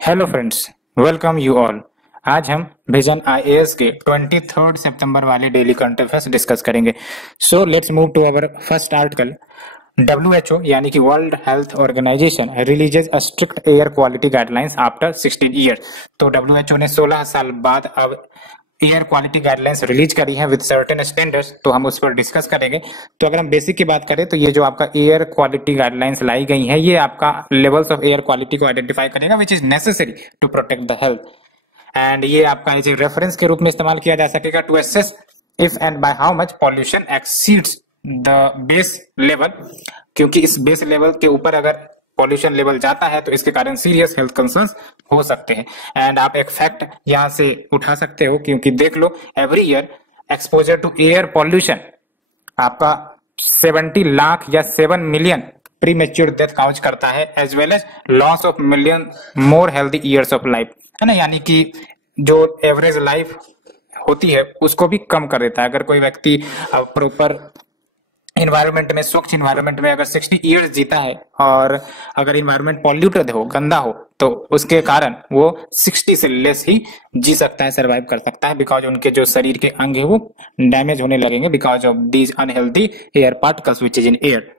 Hello friends, welcome you all. आज हम vision IAS के 23 सितंबर वाले डेली करंट अफेयर्स डिस्कस करेंगे। So let's move to our first article. WHO यानी कि world health organisation releases a strict air quality guidelines after 16 years. तो WHO ने 16 साल बाद अब एयर क्वालिटी गाइडलाइंस रिलीज करी है विद सर्टेन स्टैंडर्ड्स। तो हम उस पर डिस्कस करेंगे। तो अगर हम बेसिक की बात करें तो ये जो आपका एयर क्वालिटी गाइडलाइंस लाई गई है, ये आपका लेवल्स ऑफ एयर क्वालिटी को आइडेंटिफाई करेगा which is necessary to protect the health. And ये आपका एज ए रेफरेंस के रूप में इस्तेमाल किया जा सकेगा to assess if and by how much pollution exceeds the base level, क्योंकि इस बेस लेवल के ऊपर अगर पॉल्यूशन लेवल जाता है तो इसके कारण सीरियस हेल्थ कंसर्न्स हो सकते हैं। एंड आप एक फैक्ट यहां से उठा सकते हो, क्योंकि देख लो every year exposure to air pollution आपका 70 लाख या 7 million premature death count करता है, as well as loss of million more healthy years of life, है ना। यानी कि जो एवरेज लाइफ होती है उसको भी कम कर देता है। अगर कोई व्यक्ति प्रॉपर इन्वायरमेंट में, स्वच्छ इन्वायरमेंट में अगर 60 ईयर्स जीता है और अगर इन्वायरमेंट पॉल्यूटेड हो, गंदा हो, तो उसके कारण वो 60 से लेस ही जी सकता है, सरवाइव कर सकता है, बिकॉज उनके जो शरीर के अंग है वो डैमेज होने लगेंगे because of these unhealthy air particles which is in air.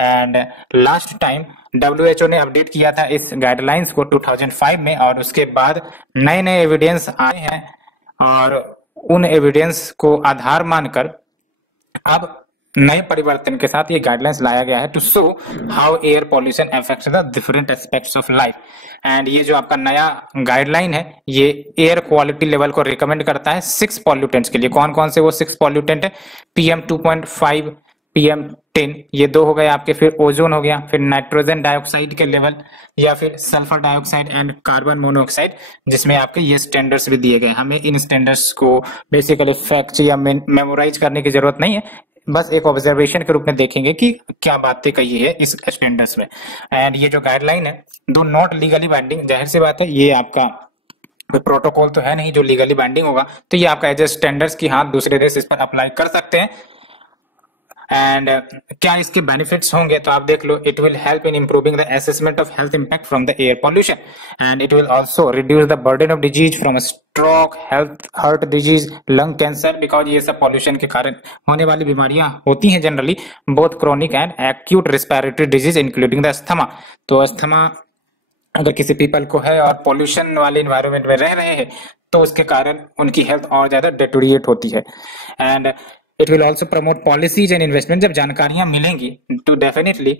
And last time WHO ने अपडेट किया था इस गाइडलाइंस को 2005 में, और उसके बाद नए नए एविडेंस आए हैं और उन एविडेंस को आधार मानकर अब नए परिवर्तन के साथ ये गाइडलाइंस लाया गया है to show how air pollution affects the different aspects of life. And ये जो आपका नया गाइडलाइन है ये एयर क्वालिटी लेवल को रिकमेंड करता है 6 पॉल्यूटेंट्स के लिए। कौन कौन से वो 6 पॉल्यूटेंट है? PM2.5, PM10, ये 2 हो गए आपके। फिर ओजोन हो गया, फिर नाइट्रोजन डाइऑक्साइड के लेवल, या फिर sulphur dioxide and carbon monoxide, जिसमें आपके ये स्टैंडर्ड्स भी दिए गए। हमें इन स्टैंडर्ड्स को बेसिकली फैक्ट्स या मेमोराइज करने की जरूरत नहीं है, बस एक ऑब्जर्वेशन के रूप में देखेंगे कि क्या बातें कही है इस स्टैंडर्ड्स में। एंड ये जो गाइडलाइन है दो नॉट लीगली बाइंडिंग, जाहिर सी बात है ये आपका प्रोटोकॉल तो है नहीं जो लीगली बाइंडिंग होगा, तो ये आपका एज ए स्टैंडर्ड्स की हाँ दूसरे देश इस पर अप्लाई कर सकते हैं। एंड क्या इसके बेनिफिट्स होंगे तो आप देख लो, it will help in improving the assessment of health impact from the air pollution, and it will also reduce the burden of disease from stroke, heart disease, lung cancer, because ये सब pollution के कारण होने वाली बीमारियां होती हैं generally, both chronic and acute respiratory disease including the asthma. तो अस्थमा अगर किसी पीपल को है और पॉल्यूशन वाले इन्वायरमेंट में रह रहे हैं तो उसके कारण उनकी हेल्थ और ज्यादा डेटोरिएट होती है। And it will also promote policies and investment. जब जानकारियां मिलेंगी तो डेफिनेटली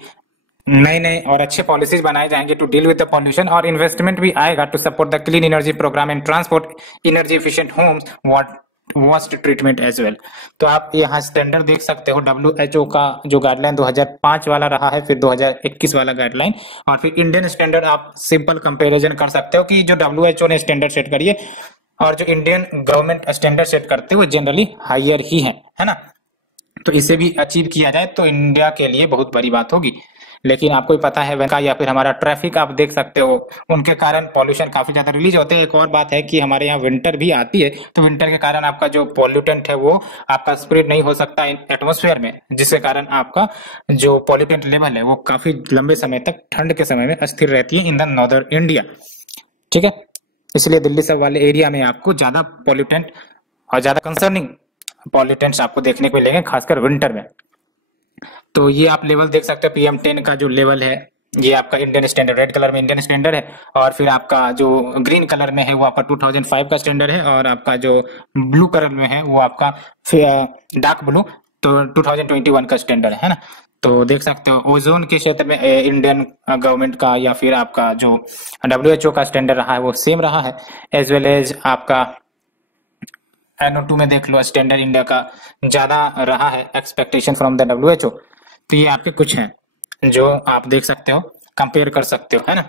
नए नए और अच्छे पॉलिसीज बनाए जाएंगे to deal with the pollution, और इन्वेस्टमेंट भी आएगा to support the clean energy program and transport, energy efficient homes, waste treatment as well. तो आप यहाँ स्टैंडर्ड देख सकते हो WHO का जो गाइडलाइन 2005 वाला रहा है, फिर 2021 वाला गाइडलाइन, और फिर इंडियन स्टैंडर्ड आप सिंपल कंपैरिजन कर सकते हो कि जो WHO ने स्टैंडर्ड सेट करी है और जो इंडियन गवर्नमेंट स्टैंडर्ड सेट करते हुए जनरली हायर ही है ना। तो इसे भी अचीव किया जाए तो इंडिया के लिए बहुत बड़ी बात होगी। लेकिन आपको ही पता है वैका या फिर हमारा ट्रैफिक आप देख सकते हो, उनके कारण पॉल्यूशन काफी ज्यादा रिलीज होते हैं। एक और बात है कि हमारे यहाँ विंटर भी आती है, तो विंटर के कारण आपका जो पॉल्यूटेंट है वो आपका स्प्रेड नहीं हो सकता एटमोस्फेयर में, जिसके कारण आपका जो पॉल्यूटेंट लेवल है वो काफी लंबे समय तक ठंड के समय में अस्थिर रहती है इन द नॉर्दर्न इंडिया। ठीक है, इसलिए दिल्ली सब वाले एरिया में आपको ज्यादा पॉल्यूटेंट और ज्यादा कंसर्निंग पॉल्यूटेंट्स आपको देखने को मिलेंगे, खासकर विंटर में। तो ये आप लेवल देख सकते हो, PM10 का जो लेवल है ये आपका इंडियन स्टैंडर्ड, रेड कलर में इंडियन स्टैंडर्ड है, और फिर आपका जो ग्रीन कलर में है वो आपका 2005 का स्टैंडर्ड है, और आपका जो ब्लू कलर में है वो आपका डार्क ब्लू तो 2021 का स्टैंडर्ड है ना। तो देख सकते हो ओजोन के क्षेत्र में इंडियन गवर्नमेंट का या फिर आपका जो WHO का स्टैंडर्ड रहा है वो सेम रहा है, एज वेल एज आपका NO2 में देख लो स्टैंडर्ड इंडिया का ज्यादा रहा है एक्सपेक्टेशन फ्रॉम द WHO। तो ये आपके कुछ हैं जो आप देख सकते हो, कंपेयर कर सकते हो, है ना।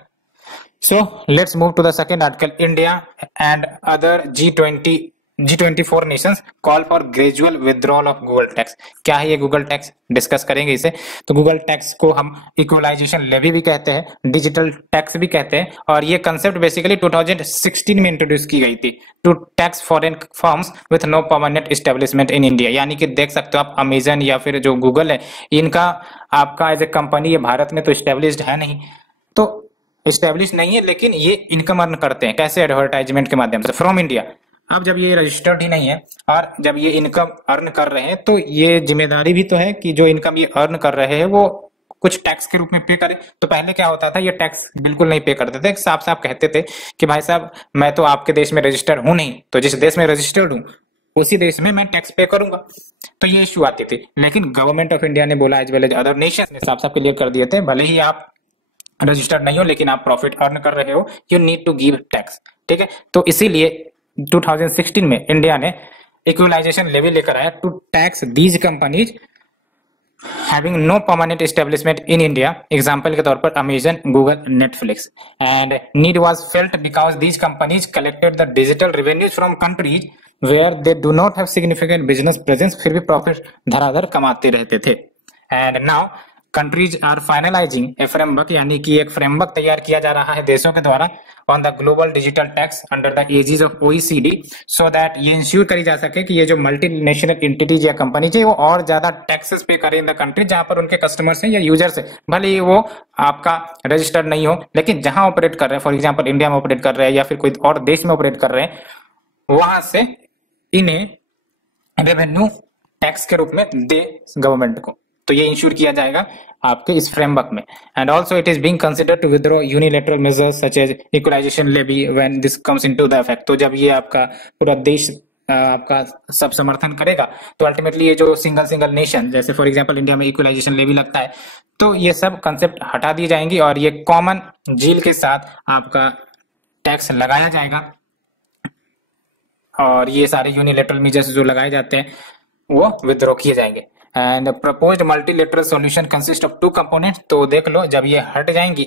So let's move to the second article. India and other G24 nations call for gradual withdrawal of Google tax. क्या है ये गूगल टैक्स, डिस्कस करेंगे इसे। तो गूगल टैक्स को हम इक्वलाइजेशन लेवी भी कहते हैं, डिजिटल टैक्स भी कहते हैं, और ये कंसेप्ट बेसिकली 2016 में इंट्रोड्यूस की गई थी to tax foreign firms with no permanent establishment in India. यानी कि देख सकते हो आप अमेजन या फिर जो गूगल है, इनका आपका एज ए कंपनी ये भारत में तो एस्टेब्लिश्ड है नहीं, तो स्टेब्लिश नहीं है, लेकिन ये इनकम अर्न करते हैं। कैसे? एडवर्टाइजमेंट के माध्यम से फ्रॉम इंडिया। अब जब ये रजिस्टर्ड ही नहीं है और जब ये इनकम अर्न कर रहे हैं, तो ये जिम्मेदारी भी तो है कि जो इनकम ये अर्न कर रहे हैं वो कुछ टैक्स के रूप में पे करें। तो पहले क्या होता था, ये टैक्स बिल्कुल नहीं पे करते थे, साफ साफ कहते थे कि भाई साहब मैं तो आपके देश में रजिस्टर्ड हूं नहीं, तो जिस देश में रजिस्टर्ड हूं उसी देश में मैं टैक्स पे करूंगा। तो ये इश्यू आती थी, लेकिन गवर्नमेंट ऑफ इंडिया ने बोला, as well as other nation ने साफ साफ क्लियर कर दिए थे, भले ही आप रजिस्टर्ड नहीं हो लेकिन आप प्रॉफिट अर्न कर रहे हो, you need to give tax. ठीक है, तो इसीलिए 2016 में इंडिया ने इक्वलाइजेशन लेवी लेकर आया to tax these companies having no permanent establishment in India, example के तौर पर Amazon, Google, Netflix, and need was felt because these companies collected the digital revenues from countries where they do not have significant business presence, फिर भी profit धड़ाधड़ कमाते रहते थे। And now countries are finalising a framework, यानी कि एक framework तैयार किया जा रहा है देशों के द्वारा on the global digital tax under the aegis of OECD, so that ये इंश्योर करी जा सके कि ये जो मल्टीनेशनल एंटिटीज या कंपनीज है वो और ज्यादा टैक्सेस पे करें इन द कंट्री जहां पर उनके कस्टमर्स हैं या यूजर्स है, भले ही वो आपका रजिस्टर्ड नहीं हो, लेकिन जहां ऑपरेट कर रहे हैं, फॉर एग्जाम्पल इंडिया में ऑपरेट कर रहे हैं या फिर कोई और देश में ऑपरेट कर रहे हैं, वहां से इन्हें रेवेन्यू टैक्स के रूप में दे गवर्नमेंट को। तो ये इंश्योर किया जाएगा आपके इस फ्रेमवर्क में। And also it is being considered to withdraw unilateral measures such as equalisation levy when this comes into the effect. तो जब ये आपका पूरा देश आपका सब समर्थन करेगा, तो अल्टीमेटली ये जो सिंगल नेशन, जैसे फॉर एग्जांपल इंडिया में इक्वलाइजेशन लेवी लगता है, तो ये सब कंसेप्ट हटा दी जाएंगी और ये कॉमन जील के साथ आपका टैक्स लगाया जाएगा। और ये सारे यूनिलैटरल मेजर्स जो लगाए जाते हैं वो विथड्रॉ किए जाएंगे। And proposed multilateral solution consist of 2 components. तो देख लो, जब ये हट जाएंगी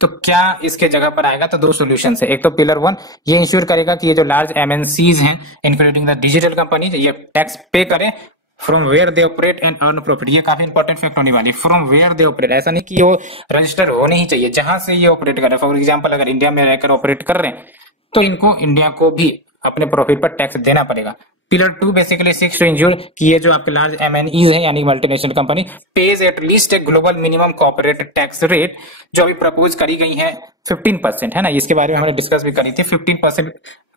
तो क्या इसके जगह पर आएगा, तो 2 सॉल्यूशन है। एक तो पिलर 1 ये इंश्योर करेगा कि ये जो लार्ज MNCs हैं इंक्लूडिंग द डिजिटल कंपनीज, ये टैक्स पे करें from where they operate and earn profit. ये काफी इंपॉर्टेंट फैक्ट होने वाली है, फ्रॉम वेयर दे ऑपरेट। ऐसा नहीं कि वो रजिस्टर होने ही चाहिए, जहां से ये ऑपरेट कर रहे हैं। फॉर एग्जाम्पल अगर इंडिया में रहकर ऑपरेट कर रहे हैं तो इनको इंडिया को भी अपने प्रॉफिट पर टैक्स देना पड़ेगा। Pillar 2 basically seeks to ensure कि ये जो आपके लार्ज MNEs हैं यानी multinational company pays at least a global minimum corporate tax rate, जो अभी प्रपोज करी गई है 15% है ना, इसके बारे में हमने डिस्कस भी करी थी। 15%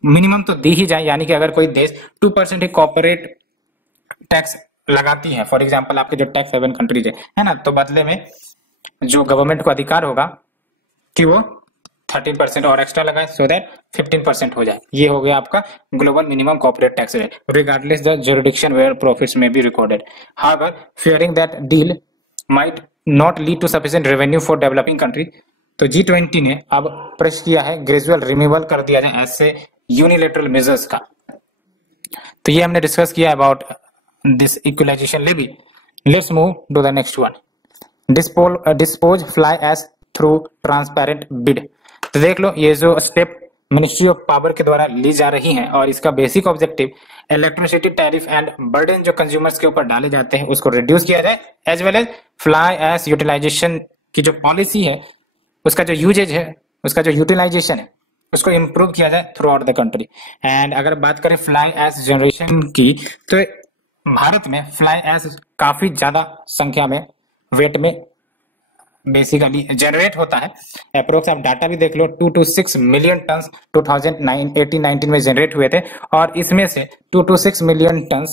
मिनिमम तो दी ही जाए, यानी कि अगर कोई देश 2% ही कॉर्पोरेट टैक्स लगाती है, फॉर एग्जाम्पल आपके जो टैक्स हेवन कंट्रीज है ना, तो बदले में जो गवर्नमेंट को अधिकार होगा कि वो 13% और एक्स्ट्रा लगाए, सो दैट 15% हो जाए। ये हो गया आपका global minimum corporate tax rate regardless the jurisdiction where profits may be recorded. However fearing that deal might not lead to sufficient revenue for developing country, तो G20 ने अब प्रेस किया है ग्रेजुअल रिमूवल कर दिया जाए ऐसे यूनिलैटरल मेजर्स का। तो ये हमने डिस्कस किया about this equalisation levy. Let's move to the next one, dispose fly ash through transparent bid. तो देख लो, ये जो स्टेप मिनिस्ट्री ऑफ पावर के द्वारा ली जा रही है और इसका basic objective electricity tariff and burden जो कंज्यूमर्स के ऊपर डाले जाते हैं उसको रिड्यूस किया जाए, as well as fly ash utilisation की जो पॉलिसी है उसका जो यूजेज है, उसका जो यूटिलाइजेशन है उसको इम्प्रूव किया जाए through out the country. And अगर बात करें फ्लाई एश जनरेशन की, तो भारत में फ्लाई एश काफी ज्यादा संख्या में वेट में बेसिकली जनरेट होता है। अप्रोक्स आप डाटा भी देख लो, 2 to 6 मिलियन टन 2018-19 में जनरेट हुए थे और इसमें से 2 to 6 million ton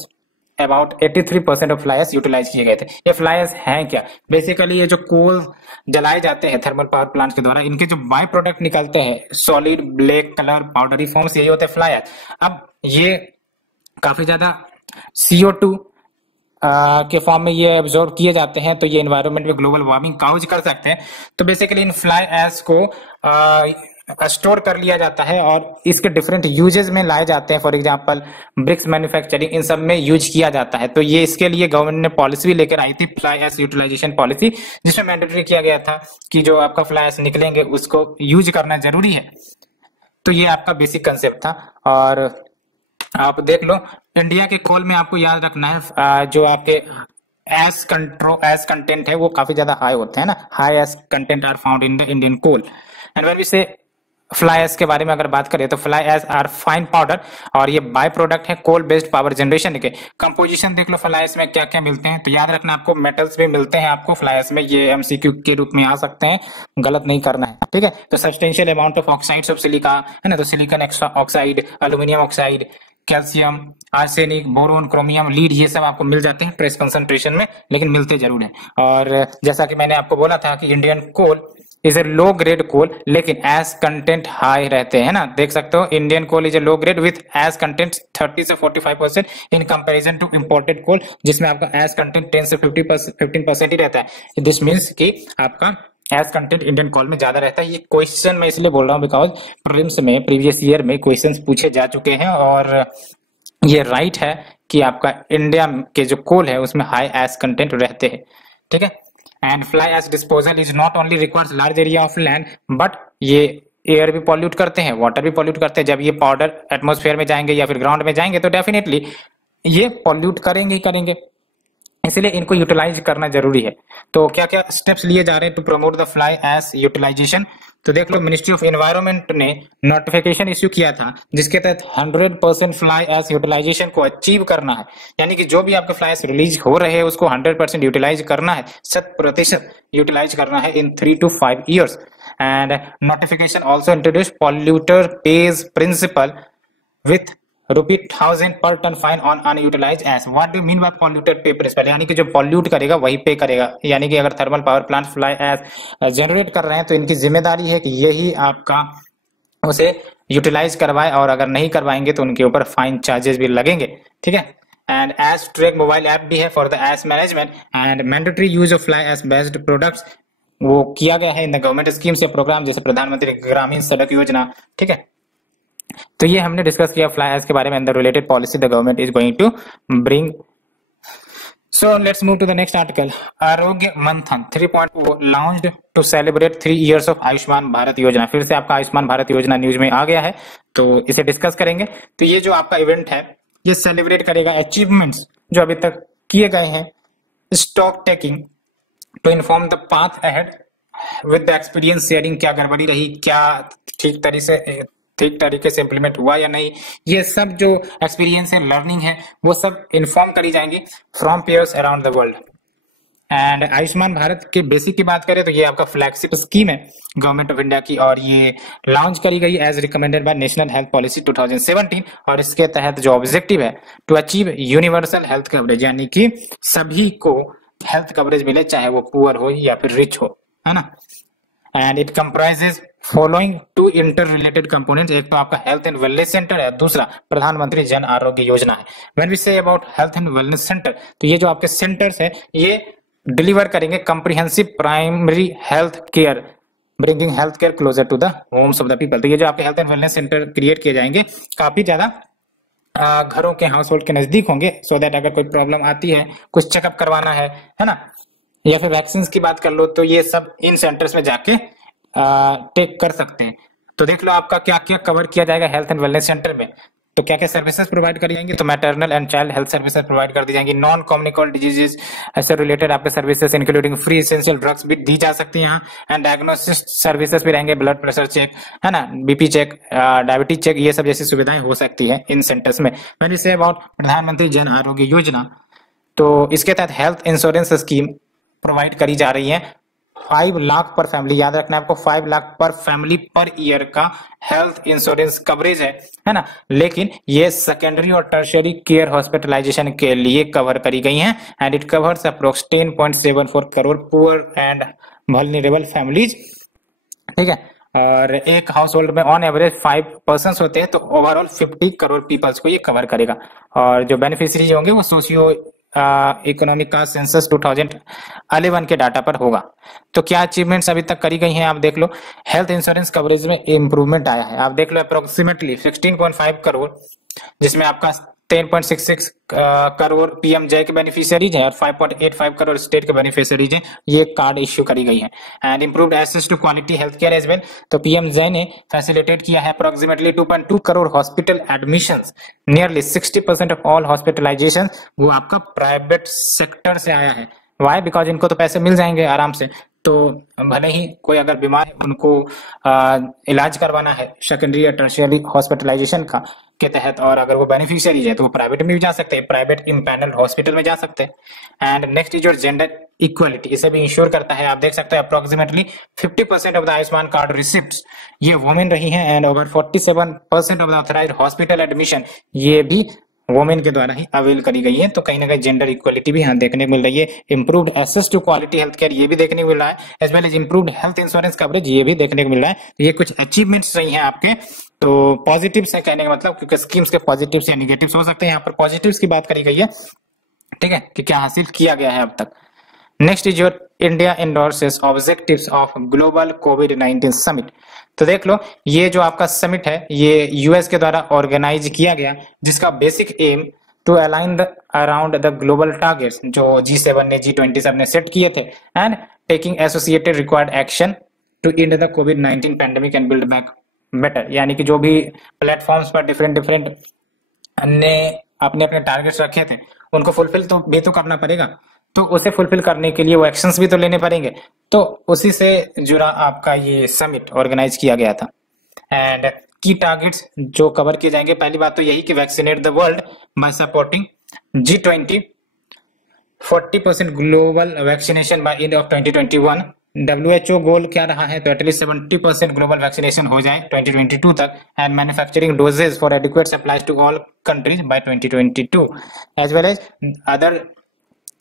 about 83% of fly ash utilise किए गए थे। ये फ्लाई एश है क्या? बेसिकली ये जो कोल जलाए जाते हैं थर्मल पावर प्लांट के द्वारा, इनके जो बाय प्रोडक्ट निकलते हैं solid black colour powdery form से, यही होते हैं फ्लाई एश। अब ये काफी ज्यादा CO2 के फॉर्म में ये एब्जॉर्ब किए जाते हैं, तो ये एनवायरनमेंट में ग्लोबल वार्मिंग काउज कर सकते हैं। तो बेसिकली इन फ्लाई एश को स्टोर कर लिया जाता है और इसके डिफरेंट यूजेस में लाए जाते हैं। फॉर एग्जांपल ब्रिक्स मैन्युफैक्चरिंग, इन सब में यूज किया जाता है। तो ये इसके लिए गवर्नमेंट ने पॉलिसी भी लेकर आई थी, फ्लाई एश यूटिलाइजेशन पॉलिसी, जिसमें मैंडेटरी किया गया था कि जो आपका फ्लाई एश निकलेंगे उसको यूज करना जरूरी है। तो ये आपका बेसिक कंसेप्ट था। और आप देख लो, इंडिया के कोल में आपको याद रखना है जो आपके एश कंटेंट है वो काफी ज्यादा हाई होते हैं ना, high ash content are found in the Indian coal. And when we say fly ash के बारे में अगर बात करें तो fly ash are fine powder और ये बाय प्रोडक्ट है कोल बेस्ड पावर जनरेशन के। कंपोजिशन देख लो फ्लाई एश में क्या क्या मिलते हैं, तो याद रखना आपको मेटल्स भी मिलते हैं आपको फ्लाई एश में, ये एमसीक्यू के रूप में आ सकते हैं, गलत नहीं करना है, ठीक है। तो substantial amount of oxides of silica है ना, तो silicon oxide, aluminium oxide, calcium, arsenic, boron, chromium, lead, ये सब आपको मिल जाते हैं ट्रेस कंसंट्रेशन में, लेकिन मिलते जरूर हैं। और जैसा कि मैंने आपको बोला था कि Indian coal is a low grade coal लेकिन एस कंटेंट हाई रहते हैं ना, देख सकते हो Indian coal is a low grade with ash content 30 से 45% in comparison to imported coal जिसमें आपका एस कंटेंट 10 से 15% ही रहता है। दिस मीन्स कि आपका एस कंटेंट इंडियन कोल में ज्यादा रहता है। ये क्वेश्चन मैं इसलिए बोल रहा हूँ बिकॉज प्रीलिम्स में प्रीवियस ईयर में क्वेश्चंस पूछे जा चुके हैं और ये राइट है कि आपका इंडिया के जो कोल है उसमें हाई एस कंटेंट रहते हैं, ठीक है। And fly ash disposal is not only requires large area of land but ये एयर भी पॉल्यूट करते हैं, वाटर भी पॉल्यूट करते हैं। जब ये पाउडर एटमॉस्फेयर में जाएंगे या फिर ग्राउंड में जाएंगे तो डेफिनेटली ये पॉल्यूट करेंगे ही करेंगे, इसलिए इनको यूटिलाइज करना जरूरी है। तो क्या क्या स्टेप्स लिए जा रहे हैं to promote the fly ash utilisation, तो देख लो मिनिस्ट्री ऑफ एनवायरनमेंट ने नोटिफिकेशन इश्यू किया था जिसके तहत 100% फ्लाई एश यूटिलाइजेशन को अचीव करना है, यानी कि जो भी आपके फ्लाई एश रिलीज हो रहे हैं उसको 100% यूटिलाइज करना है, 100% यूटिलाइज करना है in 3 to 5 years। And notification also introduce polluter pays principle with ₹1000 per ton fine on unutilized ash। What do you mean by polluted pay principle? यानी कि जो पॉल्यूट करेगा वही पे करेगा, यानी कि अगर thermal power plant fly ash generate कर रहे हैं तो इनकी जिम्मेदारी है कि यही आपका उसे यूटिलाइज करवाए और अगर नहीं करवाएंगे तो उनके ऊपर फाइन चार्जेस भी लगेंगे, ठीक है। And ash track mobile app भी है for the ash management and mandatory use of fly ash based products वो किया गया है इन द गवर्नमेंट स्कीम्स या प्रोग्राम जैसे प्रधानमंत्री ग्रामीण सड़क योजना, ठीक है। तो ये हमने डिस्कस किया फ्लाई एश के बारे में and the related policy the government is going to bring. So let's move to the next article. Arogya Manthan 3.0 launched to celebrate 3 years of Ayushman Bharat Yojana. फिर से आपका आयुष्मान भारत योजना न्यूज में आ गया है तो इसे डिस्कस करेंगे। तो ये जो आपका इवेंट है ये सेलिब्रेट करेगा अचीवमेंट्स जो अभी तक किए गए हैं, stock taking to inform the path ahead with the experience sharing, क्या गड़बड़ी रही, क्या ठीक तरीके से इंप्लीमेंट हुआ या नहीं, ये सब जो एक्सपीरियंस है लर्निंग है वो सब इन्फॉर्म करी जाएंगी from peers around the world. And Ayushman Bharat के बेसिक की बात करें तो ये आपका फ्लैगशिप स्कीम है गवर्नमेंट ऑफ इंडिया की और ये लॉन्च करी गई as recommended by national health policy 2017 और इसके तहत जो ऑब्जेक्टिव है to achieve universal health coverage, यानी कि सभी को हेल्थ कवरेज मिले चाहे वो पुअर हो या फिर रिच हो, है ना। And it comprises following 2 inter related components, एक तो आपका हेल्थ एंड वेलनेस सेंटर है, दूसरा प्रधानमंत्री जन आरोग्य योजना है। When we say about health and wellness centre तो ये जो आपके सेंटर्स है ये डिलीवर करेंगे comprehensive primary health care bringing health care closer to the homes of the people. तो ये जो आपके health and wellness centre create किए जाएंगे काफी ज्यादा घरों के हाउस होल्ड के नजदीक होंगे सो दैट अगर कोई प्रॉब्लम आती है, कुछ चेकअप करवाना है ना, या फिर वैक्सीन की बात कर लो तो ये सब इन सेंटर्स में जाके टेक कर सकते हैं। तो देख लो आपका क्या क्या कवर किया जाएगा हेल्थ एंड वेलनेस सेंटर में, तो क्या क्या सर्विसेज प्रोवाइड करी जाएंगी, तो maternal and child health services provide कर दी जाएंगी, नॉन कम्युनिकेबल डिजीजेस ऐसे रिलेटेड आपके services including free essential drugs भी दी जा सकती है यहाँ, एंड डायग्नोसिस सर्विसेज भी रहेंगे, ब्लड प्रेशर चेक है ना, बीपी चेक, डायबिटीज चेक, ये सब जैसी सुविधाएं हो सकती है इन सेंटर्स में। व्हेन वी से अबाउट प्रधानमंत्री जन आरोग्य योजना तो इसके तहत हेल्थ इंश्योरेंस स्कीम प्रोवाइड करी जा रही है 5 लाख पर फैमिली, याद रखना है आपको 5 लाख पर फैमिली पर ईयर का हेल्थ इंश्योरेंस कवरेज है ना। लेकिन ये सेकेंडरी और टर्शियरी केयर हॉस्पिटलाइजेशन के लिए कवर करी गई हैं and it covers approx 10.74 crore poor and vulnerable families, ठीक है। और एक हाउस होल्ड में ऑन एवरेज 5 पर्सन होते हैं तो ओवरऑल 50 करोड़ पीपल्स को ये कवर करेगा और जो बेनिफिशियरी होंगे वो सोशियो इकोनॉमिक का सेंसस 2011 के डाटा पर होगा। तो क्या अचीवमेंट्स अभी तक करी गई हैं आप देख लो। हेल्थ इंश्योरेंस कवरेज में इंप्रूवमेंट आया है, आप देख लो अप्रोक्सीमेटली 16.5 करोड़ जिसमें आपका 10.66 करोड़ पीएमजे के बेनिफिशियरीज हैं और 5.85 करोड़ स्टेट के बेनिफिशियरीज हैं, ये कार्ड इश्यू करी गई है। And improved access to quality health care as well, तो पीएमजे ने फैसिलिटेट किया है approximately 2.2 crore hospital admissions, nearly 60% of all hospitalisation वो आपका प्राइवेट सेक्टर से आया है। वाई? बिकॉज इनको तो पैसे मिल जाएंगे आराम से, तो भले ही कोई अगर बीमार है, उनको इलाज करवाना है सेकेंडरी या टर्शियरी हॉस्पिटलाइजेशन का के तहत, और अगर वो बेनिफिशियरी है तो वो प्राइवेट में भी जा सकते हैं, प्राइवेट इम्पैनल्ड हॉस्पिटल में जा सकते हैं। And next is your gender equality, इसे भी इंश्योर करता है। आप देख सकते हैं approximately 50% of the Ayushman card receipts ये वुमेन रही हैं, and over 47% of the authorised hospital admission ये भी वुमेन के द्वारा ही अवेल करी गई है। तो कहीं ना कहीं जेंडर इक्वलिटी भी यहाँ देखने को मिल रही है। Improved access to quality health care ये भी देखने को मिल रहा है, as well as improved health insurance coverage ये भी देखने को मिल रहा है। तो ये कुछ अचीवमेंट्स रही हैं आपके। तो पॉजिटिव्स है कहने का मतलब, क्योंकि स्कीम्स के पॉजिटिव्स या निगेटिव्स हो सकते हैं, यहाँ पर पॉजिटिव्स की बात करी गई है, ठीक है, कि क्या हासिल किया गया है अब तक। Next is your India endorses objectives of global covid summit. तो देख लो, ये जो आपका समिट है ये यूएस के द्वारा ऑर्गेनाइज किया गया, जिसका basic aim to align around the global targets जो G7 ने G20 सब ने सेट किए थे, and taking associated required action to end the कोविड-19 pandemic and build back better. यानी कि जो भी प्लेटफॉर्म्स पर डिफरेंट ने अपने अपने टारगेट्स रखे थे उनको फुलफिल तो भी तो करना पड़ेगा, तो उसे फुलफिल करने के लिए वो एक्शंस भी तो लेने पड़ेंगे। तो उसी से जुड़ा आपका ये समिट ऑर्गेनाइज किया गया था। एंड की टारगेट्स जो कवर किए जाएंगे, पहली बात तो यही कि vaccinate the world by supporting G20, 40% global vaccination by end of 2021। WHO goal क्या रहा है, तो एटलीस्ट 70% ग्लोबल वैक्सीनेशन हो जाए 2022 तक, and manufacturing doses for adequate supplies to all countries by 2022, as well as other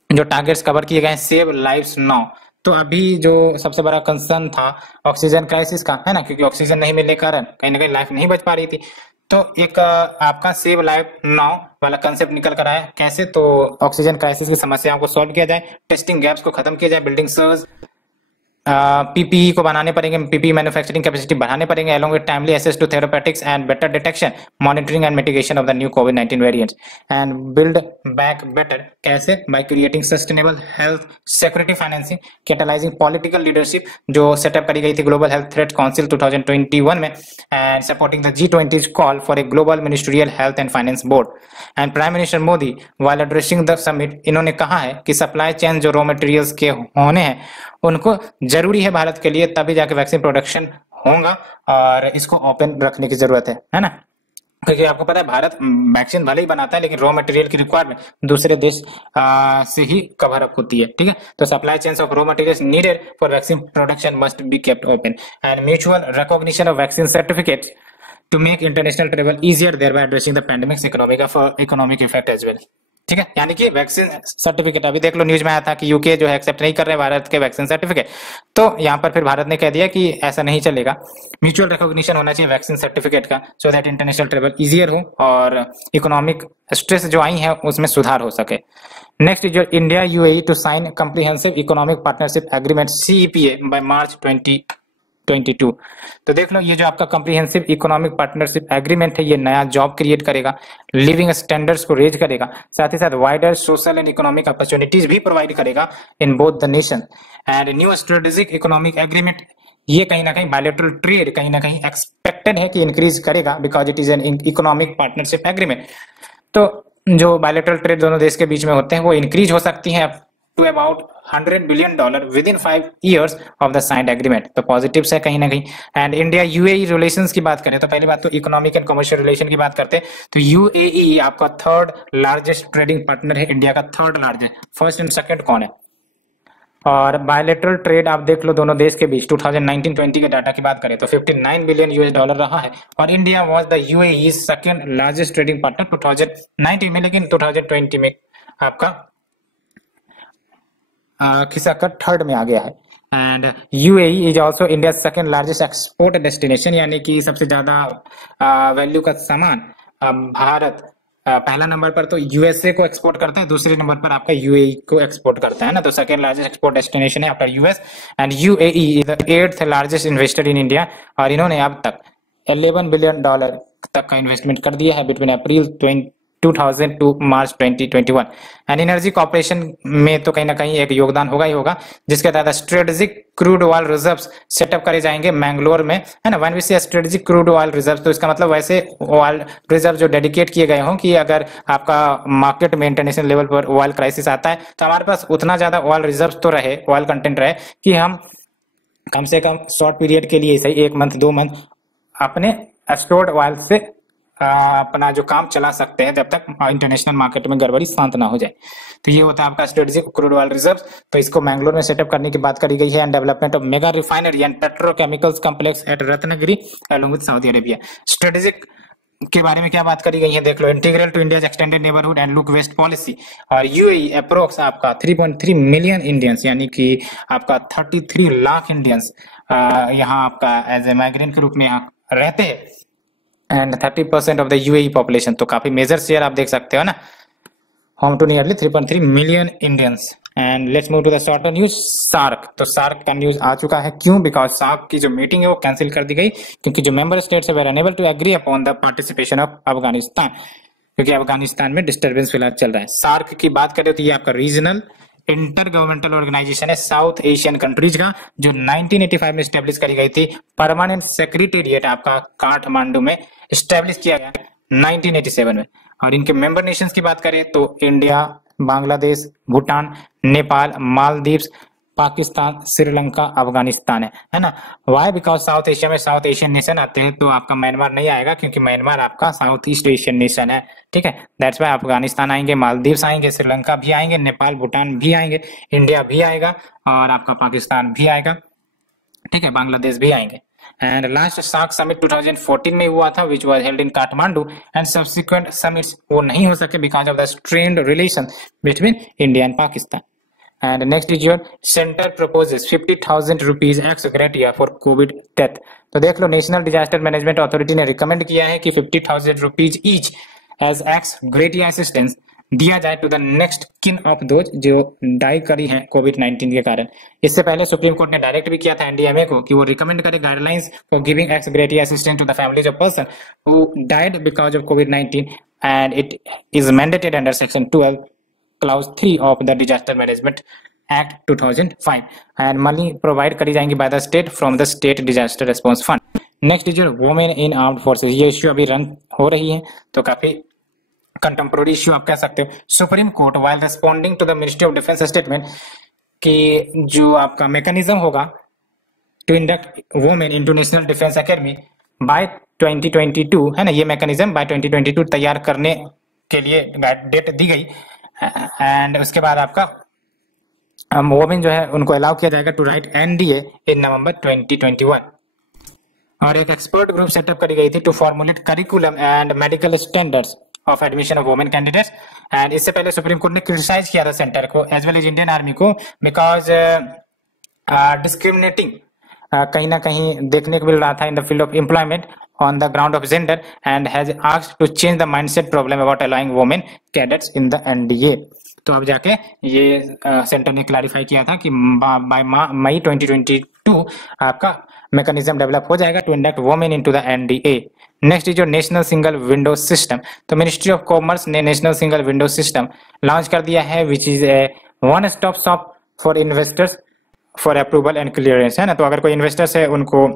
जो टारगेट्स कवर किए गए, सेव लाइव्स नाउ। तो अभी जो सबसे बड़ा कंसर्न था ऑक्सीजन क्राइसिस का, है ना, क्योंकि ऑक्सीजन नहीं मिलने के कारण कहीं ना कहीं लाइफ नहीं बच पा रही थी। तो एक आपका सेव लाइफ नाउ वाला कंसेप्ट निकल कर आया। कैसे, तो ऑक्सीजन क्राइसिस की समस्याओं को सॉल्व किया जाए, टेस्टिंग गैप्स को खत्म किया जाए, बिल्डिंग सर्ज पीपीई को बनाने पड़ेंगे, पीपीई मैन्युफैक्चरिंग कैपेसिटी बढ़ाने पड़ेंगे, along with timely access to therapeutics and better detection, monitoring and mitigation of the new COVID-19 variants, and build back better। कैसे, by creating sustainable health security financing, catalyzing political leadership जो setup करी गई थी global health threat council 2021 में, and supporting the G20's call for a global ministerial health and finance board। and Prime Minister Modi while addressing the summit इन्होंने कहा है कि supply chain जो रॉ मटेरियल्स के होने हैं उनको जरूरी है भारत के लिए, तभी जाके वैक्सीन प्रोडक्शन होगा, और इसको ओपन रखने की जरूरत है ना, क्योंकि आपको पता है भारत वैक्सीन भले ही बनाता है लेकिन रॉ मटेरियल की रिक्वायरमेंट दूसरे देश से ही कवर अप होती है, ठीक है। तो supply chains of raw materials needed for vaccine production must be kept open, and mutual recognition of vaccine certificates to make international travel easier, thereby addressing the pandemic's economic effect as well, ठीक है। यानी कि vaccine certificate, अभी देख लो news में आया था कि यूके जो है एक्सेप्ट नहीं कर रहे भारत के वैक्सीन सर्टिफिकेट, तो यहाँ पर फिर भारत ने कह दिया कि ऐसा नहीं चलेगा, म्यूचुअल रिकॉग्निशन होना चाहिए वैक्सीन सर्टिफिकेट का, so that international travel easier हो और इकोनॉमिक स्ट्रेस जो आई है उसमें सुधार हो सके। Next is your India UAE to sign comprehensive economic partnership agreement CEPA by March 2022। तो देख लो, ये जो आपका कम्प्रीहेंसिव इकोनॉमिक पार्टनरशिप एग्रीमेंट है ये नया जॉब क्रिएट करेगा, लिविंग स्टैंडर्ड्स को रेज करेगा, साथ ही साथ wider social and economic opportunities भी प्रोवाइड करेगा in both the nation. And new strategic economic agreement ये कहीं ना कहीं बायलैटरल ट्रेड कहीं ना कहीं एक्सपेक्टेड है कि इंक्रीज करेगा, because it is an economic partnership agreement. तो जो बायलैटरल ट्रेड दोनों देश के बीच में होते हैं वो इंक्रीज हो सकती है to about $100 billion within 5 years of the signed agreement। तो पॉजिटिव्स है कहीं ना कहीं। एंड इंडिया यूएई रिलेशंस की बात करें तो पहली बात तो इकोनॉमिक एंड कमर्शियल रिलेशन की बात करते हैं तो यूएई आपका थर्ड लार्जेस्ट ट्रेडिंग पार्टनर है, इंडिया का third largest, first and second कौन है। और बायलैटरल ट्रेड आप देख लो दोनों देश के बीच 2019-20 के डाटा की बात करें तो $59 बिलियन रहा है, और India was the UAE second largest trading partner 2019 में, लेकिन 2020 में आपका खिसक कर थर्ड में आ गया है। And UAE is also India second largest export destination, यानी कि सबसे ज्यादा वैल्यू का सामान भारत पहला नंबर पर तो यूएसए को एक्सपोर्ट करता है, दूसरे नंबर पर आपका यूएई को एक्सपोर्ट करता है ना, तो सेकंड लार्जेस्ट एक्सपोर्ट डेस्टिनेशन है after US. And UAE is the 8th largest investor in India, और इन्होंने अब तक $11 बिलियन तक का इन्वेस्टमेंट कर दिया है between April 2000 to March 2021। And energy corporation में तो कहीं ना कहीं एक योगदान होगा ही होगा, जिसके तहत strategic crude oil reserves setup करे जाएंगे मैंगलोर में, है ना। व्हेन वी से स्ट्रेटेजिक क्रूड ऑयल रिजर्व्स, तो इसका मतलब वैसे ऑयल रिजर्व जो डेडिकेट किए गए हों कि अगर आपका मार्केट में इंटरनेशनल लेवल पर ऑयल क्राइसिस आता है तो हमारे पास उतना ज्यादा ऑयल रिजर्व तो रहे, ऑयल कंटेंट रहे कि हम कम से कम शॉर्ट पीरियड के लिए सही 1 मंथ 2 मंथ अपने स्टोर्ड ऑयल से अपना जो काम चला सकते हैं जब तक इंटरनेशनल मार्केट में गड़बड़ी शांत ना हो जाए। तो ये होता है आपका स्ट्रेटेजिक क्रूड ऑयल रिजर्व। तो इसको मैंगलोर में सेटअप करने की बात करी गई है। And development of mega refinery and petrochemicals complex at Ratnagiri along with Saudi Arabia. Strategic के बारे में क्या बात करी गई है देख लो। Integral to India extended neighbourhood and look west policy. और यूएई अप्रोक्स आपका 3.3 मिलियन इंडियंस, यानी कि आपका 33 लाख इंडियंस यहाँ आपका एज ए माइग्रेंट के रूप में यहाँ रहते हैं। And 30% of the UAE population, तो काफी मेजर शेयर आप देख सकते हो ना, home to nearly 3.3 million Indians. And let's move to the shorter news. SAARC, तो सार्क का न्यूज आ चुका है। क्यों? बिकॉज सार्क की जो मीटिंग है वो कैंसिल कर दी गई क्योंकि जो member states were unable to agree upon the participation of Afghanistan, क्योंकि अफगानिस्तान में डिस्टर्बेंस फिलहाल चल रहा है। सार्क की बात करें तो ये आपका रीजनल इंटर गवर्नमेंटल ऑर्गेनाइजेशन है साउथ एशियन कंट्रीज का, जो 1985 में स्टेब्लिश करी गई थी। परमानेंट सेक्रेटेरिएट आपका काठमांडू में स्टेब्लिश किया गया 1987 में। और इनके मेंबर नेशंस की बात करें तो इंडिया, बांग्लादेश, भूटान, नेपाल, मालदीव्स, पाकिस्तान, श्रीलंका, अफगानिस्तान है ना। वाई? बिकॉज साउथ एशिया में साउथ एशियन नेशन आते हैं, तो आपका म्यांमार नहीं आएगा क्योंकि म्यांमार आपका साउथ ईस्ट एशियन नेशन है, ठीक है। दैट्स वाई अफगानिस्तान आएंगे, मालदीव्स आएंगे, श्रीलंका भी आएंगे, नेपाल, भूटान भी आएंगे, इंडिया भी आएगा और आपका पाकिस्तान भी आएगा, ठीक है, बांग्लादेश भी आएंगे। एंड लास्ट सार्क समिट 2014 में हुआ था which was held in Kathmandu. And subsequent summits वो नहीं हो सके because of the strained relation between India and Pakistan. And next is your center proposes 50,000 rupees ex gratia for COVID death। तो देख लो, नेशनल डिजास्टर मैनेजमेंट अथॉरिटी ने recommend किया है कि 50,000 rupees each as ex gratia assistance दिया जाए to the next kin of those जो डाई करी हैं कोविड-19 के कारण। इससे पहले सुप्रीम कोर्ट ने डायरेक्ट भी किया था एनडीएमए को कि वो रिकमेंड करे guidelines for giving ex gratia assistance to the families of person who died because of कोविड-19 and it is mandated under section 12 clause 3 of the disaster management act 2005 and money provide करी जाएंगी by the state from the state disaster response fund. Next is your women in armed forces. ये issue अभी run हो रही है, तो काफी contemporary issue आप कह सकते हो। Supreme court while responding to the ministry of defence statement कि जो आपका मैकेनिज्म होगा to induct women into national defence academy by 2022, है ना, ये मैकेनिज्म बाय 2022 तैयार करने के लिए डेट दी गई। एंड उसके बाद आपका वुमेन जो है उनको अलाउ किया जाएगा to write NDA in November 2021। और एक एक्सपर्ट ग्रुप सेटअप करी गई थी to formulate curriculum and medical standards of admission of women candidates. And इससे पहले सुप्रीम कोर्ट ने क्रिटिसाइज किया था सेंटर को as well as Indian army को बिकॉज डिस्क्रिमिनेटिंग कहीं ना कहीं देखने को मिल रहा था in the field of employment on the ground of gender and has asked to change the mindset problem about allowing women cadets in the NDA। तो अब जाके ये सेंटर ने क्लैरिफाई किया था कि बाय मई 2022 आपका मैकेनिज्म डेवलप हो जाएगा to induct women into the NDA. Next is your national single window system. तो मिनिस्ट्री ऑफ कॉमर्स ने national single window system launch कर दिया है which is a one stop shop for investors for approval and clearance, है ना। तो अगर कोई इन्वेस्टर्स है उनको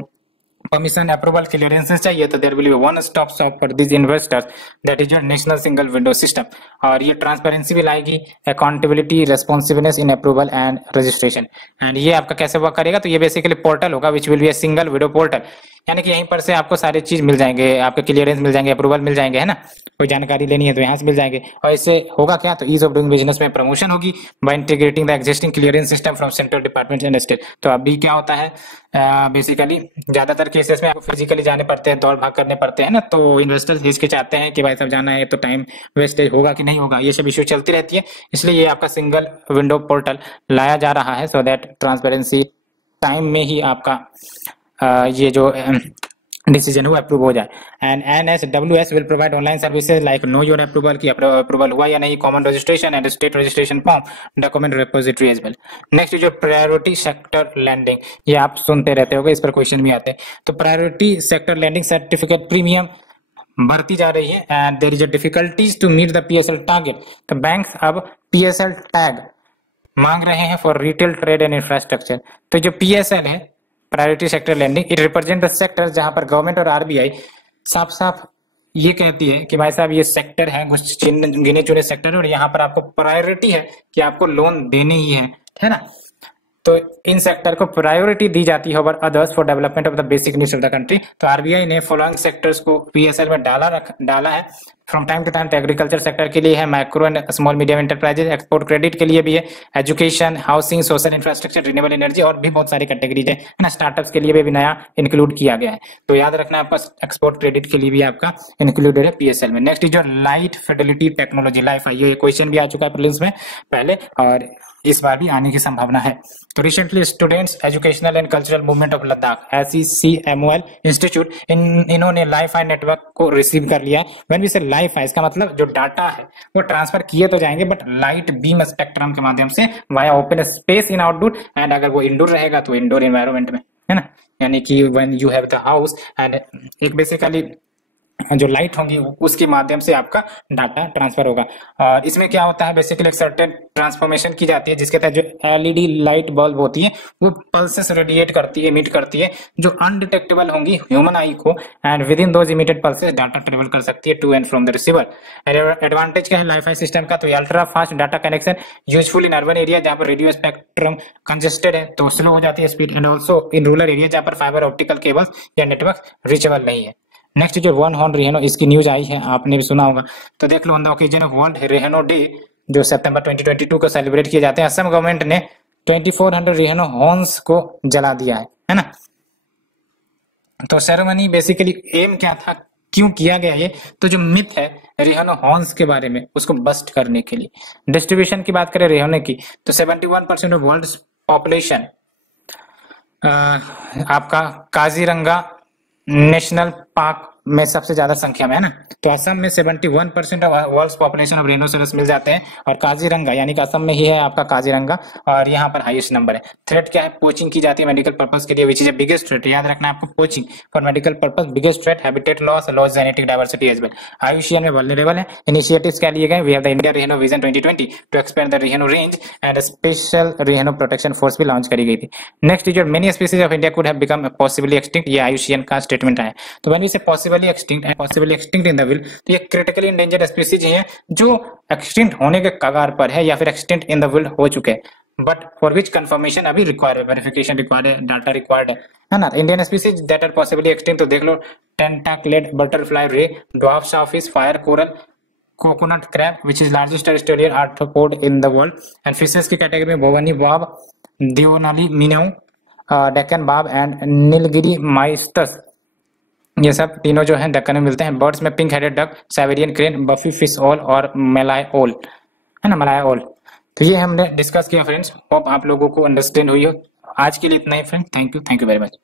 परमिशन अप्रूवल क्लियरेंसेस चाहिए तो there will be one stop shop for this investors, that is your national single window system. और ये ट्रांसपेरेंसी भी लाएगी, accountability, responsiveness in approval and registration. And ये आपका कैसे वर्क करेगा, तो ये बेसिकली पोर्टल होगा which will be a single window portal, यानी कि यहीं पर से आपको सारे चीज मिल जाएंगे, आपके क्लियरेंस मिल जाएंगे, अप्रूवल मिल जाएंगे, है ना। कोई जानकारी लेनी है तो यहाँ से मिल जाएंगे। और इससे होगा क्या, तो ईज ऑफ डूइंग बिजनेस में प्रमोशन होगी by integrating the existing clearance system from central department and state. तो अभी क्या होता है बेसिकली ज्यादातर केसेस में आपको फिजिकली जाने पड़ते हैं, दौड़ भाग करने पड़ते हैं ना, तो इन्वेस्टर्स हिचकिचाते हैं कि भाई साहब जाना है तो टाइम वेस्टेज होगा कि नहीं होगा, ये सब इश्यू चलती रहती है। इसलिए ये आपका सिंगल विंडो पोर्टल लाया जा रहा है सो दैट ट्रांसपेरेंसी टाइम में ही आपका ये जो डिसीजन हुआ अप्रूव हो जाए। And NSWS will provide online services like know your approval की अप्रूवल हुआ या नहीं, common registration and state registration form, document repository as well. Next जो प्रायोरिटी सेक्टर लैंडिंग, ये आप सुनते रहते होगे, इस पर क्वेश्चन भी आते हैं। तो priority sector lending certificate premium बढ़ती जा रही है and there is a difficulties to meet the PSL target. तो बैंक्स अब पीएसएल टैग मांग रहे हैं for retail trade and infrastructure. तो जो पीएसएल है, priority sector lending, it represent the sector जहां पर गवर्नमेंट और आरबीआई साफ साफ ये कहती है कि भाई साहब ये सेक्टर है, कुछ गिने चुने सेक्टर है और यहाँ पर आपको प्रायोरिटी है कि आपको लोन देने ही है ना। तो इन सेक्टर को प्रायोरिटी दी जाती है over others for development of the basic needs of the country. तो आरबीआई ने फॉलोइंग सेक्टर्स को पीएसएल में डाला है from time to time. Agriculture sector के लिए है, micro and small medium enterprises, export credit के लिए भी है, education, housing, social infrastructure, renewable energy और भी बहुत सारी कैटेगरीज है ना। स्टार्टअप्स के लिए भी नया इंक्लूड किया गया है। तो याद रखना आपका एक्सपोर्ट क्रेडिट के लिए भी आपका इंक्लूडेड है पीएसएल में। Next is your light Fidelity technology life I, ये क्वेश्चन भी आ चुका है प्रीलिम्स में पहले और इस बार भी आने की संभावना है। तो recently students educational and cultural movement of Ladakh SECMOL institute इन्होंने लाइफ आई नेटवर्क को रिसीव कर लिया। व्हेन वी से लाइफ आई, इसका मतलब जो डाटा है वो ट्रांसफर किए तो जाएंगे बट लाइट बीम स्पेक्ट्रम के माध्यम से via open space in outdoor and अगर वो इंडोर रहेगा तो इंडोर एनवायरमेंट में, है ना। यानी कि when you have the house and एक बेसिकली जो लाइट होंगी उसके माध्यम से आपका डाटा ट्रांसफर होगा। और इसमें क्या होता है, बेसिकली एक सर्टेन ट्रांसफॉर्मेशन की जाती है जिसके तहत जो एलईडी लाइट बल्ब होती है वो पल्सेस रेडिएट करती है, इमिट करती है जो अनडिटेक्टेबल होंगी ह्यूमन आई को and within those emitted pulses data travel कर सकती है to and from the receiver. Advantage क्या है लाइफ आई सिस्टम का, तो ultra fast data connection useful in urban area जहां पर रेडियो स्पेक्ट्रम कंजेस्टेड है तो स्लो हो जाती है speed, and also in rural area जहां पर फाइबर ऑप्टिकल केबल्स या नेटवर्क रीचेबल नहीं है। नेक्स्ट जो वन हॉर्न रेहनो, इसकी न्यूज आई है, आपने भी सुना होगा। तो देख लो, on the occasion of world rhino day जो सितंबर 2022 को सेलिब्रेट किए जाते हैं, असम गवर्नमेंट ने 2400 रेहनो हॉर्न्स को जला दिया है ना। तो सेरेमनी बेसिकली एम क्या था, क्यों किया गया ये, तो जो मिथ है रेहनो हॉर्न्स के बारे में उसको बस्ट करने के लिए। डिस्ट्रीब्यूशन की बात करें रेहनो की तो 71% ऑफ वर्ल्ड पॉपुलेशन आपका काजीरंगा नेशनल पार्क में सबसे ज्यादा संख्या में है ना। तो असम में 71% ऑफ वर्ल्ड पॉपुलेशन ऑफ रेनोसेरस मिल जाते हैं और काजीरंगा यानी कि असम में ही है आपका काजीरंगा और यहाँ पर हाईएस्ट नंबर है। थ्रेट क्या है, पोचिंग की जाती है मेडिकल पर्पस के लिए, which is a biggest threat. याद रखना आपको, poaching for medical purpose biggest threat, habitat loss, loss genetic diversity as well. IUCN में वल्नरेबल है। इनिशिएटिव्स क्या लिए गए, we have the India rhino vision 2020 to expand the rhino range and special rhino protection force भी launch करी गई थी। Next is many species of India could have become possibly extinct, ये आयुष्मान का स्टेटमेंट है। तो व्हेन वी से possibly extinct in the will, तो ये क्रिटिकली इंडेंजर्ड स्पीसीज हैं जो एक्सटिंक्ट होने के कगार पर है या फिर एक्सटिंक्ट इन द विल्ड हो चुके हैं, बट फॉर विच कंफर्मेशन अभी रिक्वायर्ड है, वेरिफिकेशन रिक्वायर्ड है, डाटा रिक्वायर्ड है ना। Indian species that are possibly extinct, तो देख लो, tentacled butterfly ray, dwarf sharkfish, fire coral, coconut crab which is largest terrestrial arthropod in the world. And fishes की category में बोवनी बाब, दियोनाली मिनाऊ, डेक्कन बाब एंड नीलगिरी माइस्टस, ये सब तीनों जो है दक्कन में मिलते हैं। बर्ड्स में pink headed duck, Siberian crane, buffy fish ओल और मलाय ओल, है ना, मलाय ओल। तो ये हमने डिस्कस किया फ्रेंड्स, होप आप लोगों को अंडरस्टैंड हुई हो। आज के लिए इतना ही friend, thank you very much.